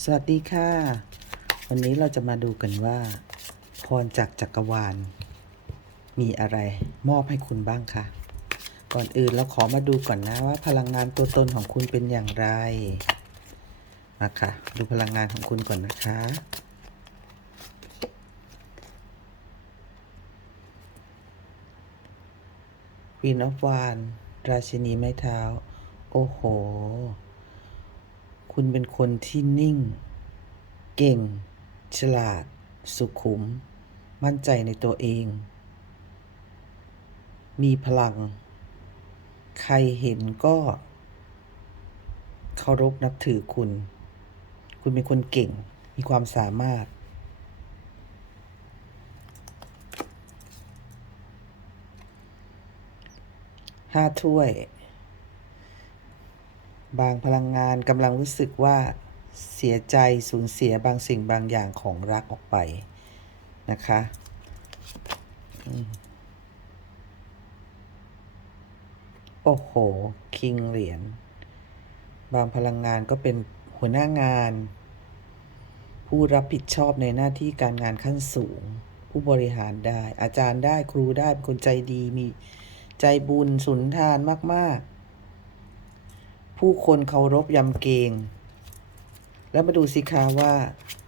สวัสดีค่ะ วันนี้เราจะมาดูกันว่า พรจากจักรวาล มีอะไรมอบให้คุณบ้างคะก่อนอื่นเราขอมาดูก่อนนะว่า พลังงานตัวตนของคุณเป็นอย่างไรมาค่ะ ดูพลังงานของคุณก่อนนะคะวีนอฟวานราชินีไม้เท้า โอ้โห คุณเป็นคนที่นิ่ง เก่ง ฉลาด สุขุม มั่นใจในตัวเอง มีพลัง ใครเห็นก็เคารพนับถือคุณ คุณเป็นคนเก่ง มีความสามารถห้าถ้วย บางพลังงานกำลังรู้สึกว่าเสียใจสูญเสียบางสิ่งบางอย่างของรักออกไปนะคะอโอ้โห คิงเหรียญ บางพลังงานก็เป็นหัวหน้างาน ผู้รับผิดชอบในหน้าที่การงานขั้นสูง ผู้บริหารได้ อาจารย์ได้ครูได้เป็นคนใจดีมีใจบุญสุนทานมาก ๆ ผู้คนเคารพยำเกรง แล้วมาดูสิคะว่า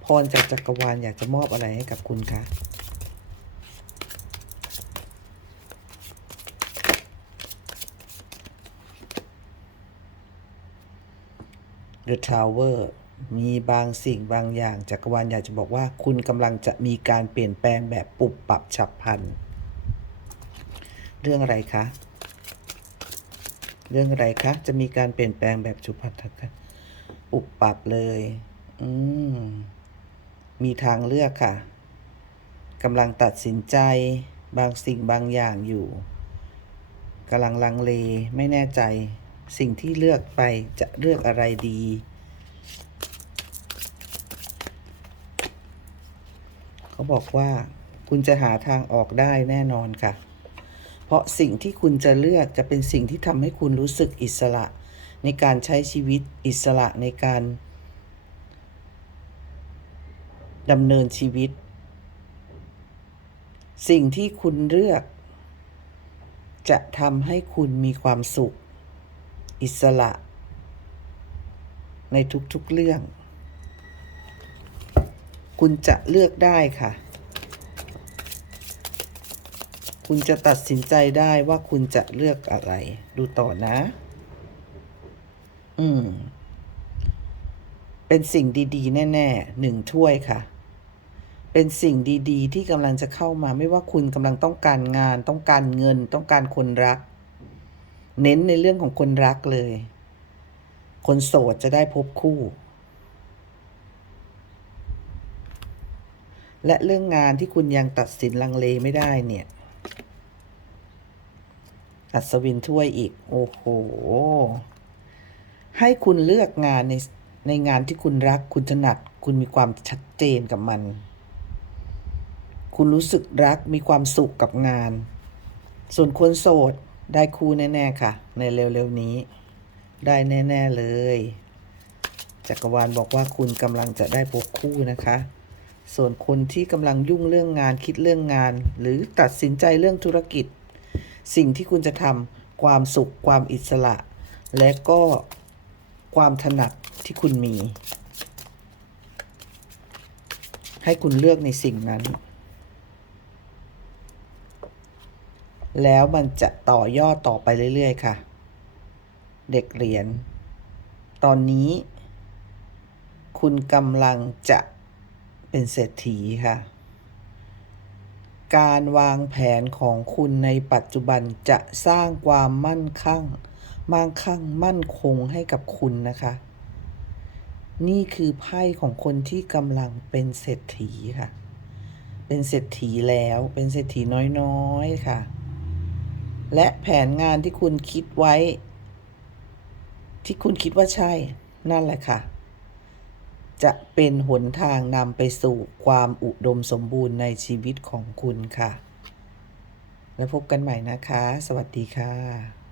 พรจากจักรวาลอยากจะมอบอะไรให้กับคุณคะ The Tower มีบางสิ่งบางอย่างจักรวาลอยากจะบอกว่า คุณกำลังจะมีการเปลี่ยนแปลงแบบปุบปรับฉับพลัน เรื่องอะไรคะ เรื่องอะไรคะ จะมีการเปลี่ยนแปลงแบบฉุบพลันปุบปรับเลย อืม มีทางเลือกค่ะกำลังตัดสินใจบางสิ่งบางอย่างอยู่กำลังลังเลไม่แน่ใจ สิ่งที่เลือกไปจะเลือกอะไรดี เขาบอกว่า คุณจะหาทางออกได้แน่นอนค่ะ เพราะสิ่งที่คุณจะเลือกจะเป็นสิ่งที่ทำให้คุณรู้สึกอิสระ ในการใช้ชีวิตอิสระในการดำเนินชีวิต สิ่งที่คุณเลือก จะทำให้คุณมีความสุข อิสระ ในทุกๆเรื่อง คุณจะเลือกได้ค่ะ คุณจะตัดสินใจได้ว่าคุณจะเลือกอะไร ดูต่อนะ อืม เป็นสิ่งดีๆ แน่ๆหนึ่งถ้วยค่ะ เป็นสิ่งดีๆ ที่กำลังจะเข้ามา ไม่ว่าคุณกำลังต้องการงาน ต้องการเงิน ต้องการคนรัก เน้นในเรื่องของคนรักเลย คนโสดจะได้พบคู่และเรื่องงานที่คุณยังตัดสินลังเลไม่ได้เนี่ย อัศวินถ้วยอีก โอ้โห ให้คุณเลือกงานในในงานที่คุณรัก คุณถนัด คุณมีความชัดเจนกับมัน คุณรู้สึกรักมีความสุขกับงาน ส่วนคนโสดได้คู่แน่ ๆ ค่ะ ในเร็ว ๆ นี้ ได้แน่ ๆ เลย จักรวาลบอกว่าคุณกำลังจะได้พบคู่นะคะ ส่วนคนที่กำลังยุ่งเรื่องงานคิดเรื่องงาน หรือตัดสินใจเรื่องธุรกิจ สิ่งที่คุณจะทำความสุขความอิสระ และก็ความถนัดที่คุณมี ให้คุณเลือกในสิ่งนั้น แล้วมันจะต่อยอดต่อไปเรื่อย ๆ ค่ะ เด็กเหรียญตอนนี้ คุณกำลังจะเป็นเศรษฐีค่ะ การวางแผนของคุณในปัจจุบันจะสร้างความมั่นคงมั่งคั่งมั่นคงให้กับคุณนะคะ นี่คือไพ่ของคนที่กำลังเป็นเศรษฐีค่ะ เป็นเศรษฐีแล้วเป็นเศรษฐีน้อยๆค่ะ และแผนงานที่คุณคิดไว้ ที่คุณคิดว่าใช่นั่นแหละค่ะ จะเป็นหนทางนำไปสู่ความอุดมสมบูรณ์ในชีวิตของคุณค่ะ แล้วพบกันใหม่นะคะ สวัสดีค่ะ